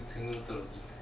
그 등으로 떨어지네.